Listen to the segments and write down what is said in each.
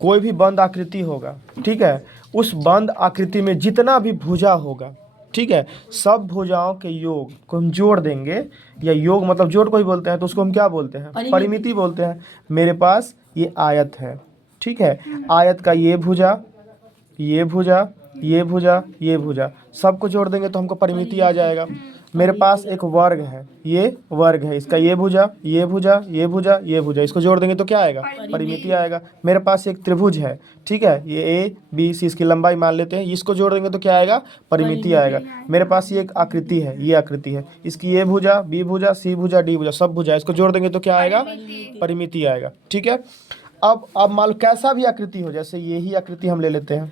कोई भी बंद आकृति होगा, ठीक है, उस बंद आकृति में जितना भी भुजा होगा, ठीक है, सब भुजाओं के योग को हम जोड़ देंगे, या योग मतलब जोड़ को ही बोलते हैं, तो उसको हम क्या बोलते हैं? परिमिति बोलते हैं। मेरे पास ये आयत है, ठीक है, आयत का ये भुजा, ये भुजा, ये भुजा, ये भुजा, सबको जोड़ देंगे तो हमको परिमिति आ जाएगा। मेरे पास एक वर्ग है, ये वर्ग है, इसका ये भुजा, ये भुजा, ये भुजा, ये भुजा, इसको जोड़ देंगे तो क्या आएगा? परिमिति आएगा। मेरे पास एक त्रिभुज है, ठीक है, ये ए बी सी, इसकी लंबाई मान लेते हैं, इसको जोड़ देंगे तो क्या आएगा? परिमिति आएगा। मेरे पास ये एक आकृति है, ये आकृति है, इसकी ये भुजा, बी भुजा, सी भुजा, डी भुजा, सब भुजा, इसको जोड़ देंगे तो क्या आएगा? परिमिति आएगा, ठीक है। अब मान लो कैसा भी आकृति हो, जैसे ये ही आकृति हम ले लेते हैं,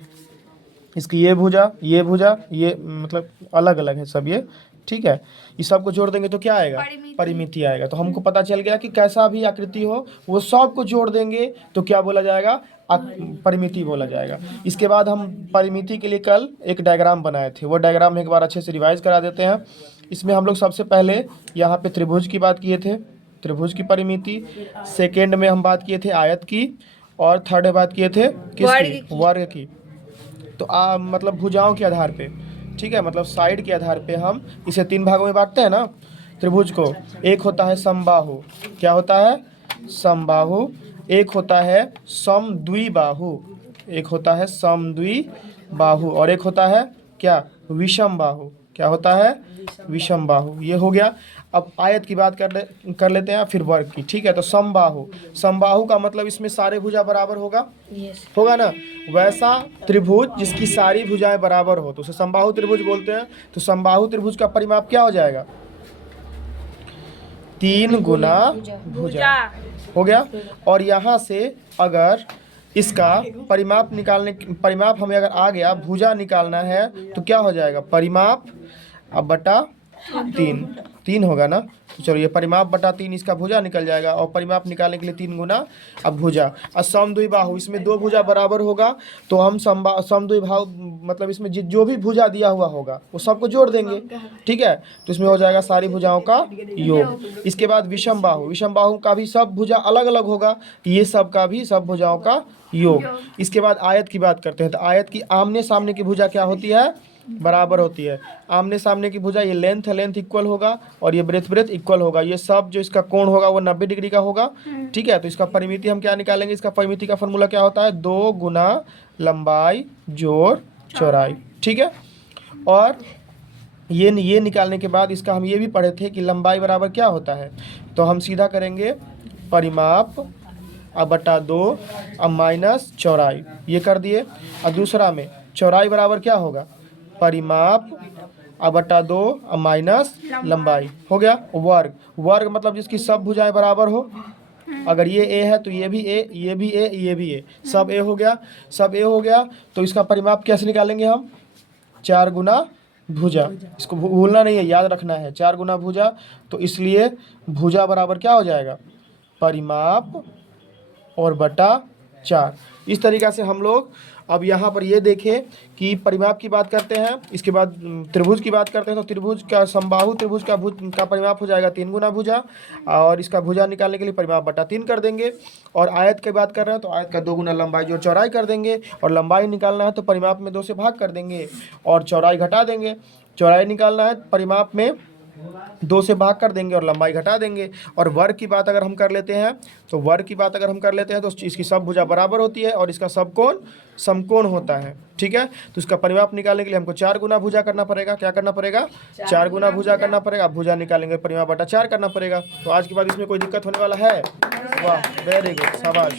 इसकी ये भुजा, ये भुजा, ये मतलब अलग अलग है सब ये, ठीक है, इस सब को जोड़ देंगे तो क्या आएगा? परिमिति आएगा। तो हमको पता चल गया कि कैसा भी आकृति हो वो सब को जोड़ देंगे तो क्या बोला जाएगा? परिमिति बोला जाएगा। इसके बाद हम परिमिति के लिए कल एक डायग्राम बनाए थे, वो डायग्राम एक बार अच्छे से रिवाइज करा देते हैं। इसमें हम लोग सबसे पहले यहाँ पे त्रिभुज की बात किए थे, त्रिभुज की परिमिति, सेकेंड में हम बात किए थे आयत की, और थर्ड में बात किए थे किसकी? वर्ग की। तो मतलब भुजाओं के आधार पे, ठीक है, मतलब साइड के आधार पे हम इसे 3 भागों में बांटते हैं ना त्रिभुज को। एक होता है समबाहु, क्या होता है? समबाहु। एक होता है समद्विबाहु, एक होता है समद्विबाहु, और एक होता है क्या? विषम बाहु। क्या होता है? विषम बाहु। ये हो गया। अब आयत की बात कर लेते हैं, फिर वर्ग की, ठीक है। तो समबाहु, समबाहु का मतलब इसमें सारे भुजा बराबर होगा, होगा ना। वैसा त्रिभुज जिसकी सारी भुजाएं बराबर हो तो उसे समबाहु त्रिभुज बोलते हैं। तो समबाहु त्रिभुज का परिमाप क्या हो जाएगा? 3 गुना भुजा, हो गया। और यहाँ से अगर इसका परिमाप हमें अगर आ गया, भुजा निकालना है तो क्या हो जाएगा? परिमाप अब बटा 3 होगा ना। तो चलो ये परिमाप बटा 3, इसका भुजा निकल जाएगा, और परिमाप निकालने के लिए 3 गुना अब भुजा। और समद्विबाहु, इसमें 2 भुजा बराबर होगा तो हम समद्विबाहु मतलब इसमें जो भी भुजा दिया हुआ होगा वो सबको जोड़ देंगे, ठीक है। तो इसमें हो जाएगा सारी भुजाओं का योग। इसके बाद विषम बाहु, विषम बाहु का भी सब भुजा अलग अलग होगा, ये सब का भी सब भुजाओं का योग। इसके बाद आयत की बात करते हैं। तो आयत की आमने सामने की भुजा क्या होती है? बराबर होती है। आमने सामने की भुजा, ये लेंथ है, लेंथ इक्वल होगा, और ये ब्रेथ इक्वल होगा। ये सब जो इसका कोण होगा वो 90 डिग्री का होगा, ठीक है। तो इसका परिमिति हम क्या निकालेंगे? इसका परिमिति का फॉर्मूला क्या होता है? 2 गुना लंबाई जोड़ चौड़ाई, ठीक है। और ये निकालने के बाद इसका हम ये भी पढ़े थे कि लंबाई बराबर क्या होता है। तो हम सीधा करेंगे परिमाप अब बटा 2 अब माइनस चौड़ाई, ये कर दिए। और दूसरा में चौड़ाई बराबर क्या होगा? परिमाप अब बटा 2 अब माइनस लंबाई, हो गया। वर्ग, वर्ग मतलब जिसकी सब भुजाएं बराबर हो। अगर ये ए है तो ये भी ए, ये भी ए, ये भी ए, सब ए हो गया, सब ए हो गया। तो इसका परिमाप कैसे निकालेंगे हम? 4 गुना भुजा। इसको भूलना नहीं है, याद रखना है, 4 गुना भुजा। तो इसलिए भुजा बराबर क्या हो जाएगा? परिमाप और बटा 4। इस तरीक़ा से हम लोग अब यहाँ पर ये देखें कि परिमाप की बात करते हैं, इसके बाद त्रिभुज की बात करते हैं। तो त्रिभुज का समबाहु त्रिभुज का परिमाप हो जाएगा 3 गुना भुजा, और इसका भुजा निकालने के लिए परिमाप बटा 3 कर देंगे। और आयत की बात कर रहे हैं तो आयत का 2 गुना लंबाई जोड़ चौड़ाई कर देंगे, और लंबाई निकालना है तो परिमाप में 2 से भाग कर देंगे, और चौड़ाई घटा देंगे। चौड़ाई निकालना है परिमाप में 2 से भाग कर देंगे और लंबाई घटा देंगे। और वर्ग की बात अगर हम कर लेते हैं तो वर्ग की बात अगर हम कर लेते हैं तो इसकी सब भुजा बराबर होती है और इसका सब कोण समकोण होता है, ठीक है। तो इसका परिमाप निकालने के लिए हमको 4 गुना भुजा करना पड़ेगा। क्या करना पड़ेगा? 4 गुना भुजा करना पड़ेगा। भुजा निकालेंगे परिमाप बटा 4 करना पड़ेगा। तो आज के बाद इसमें कोई दिक्कत होने वाला है? वाह, वेरी गुड, शाबाश।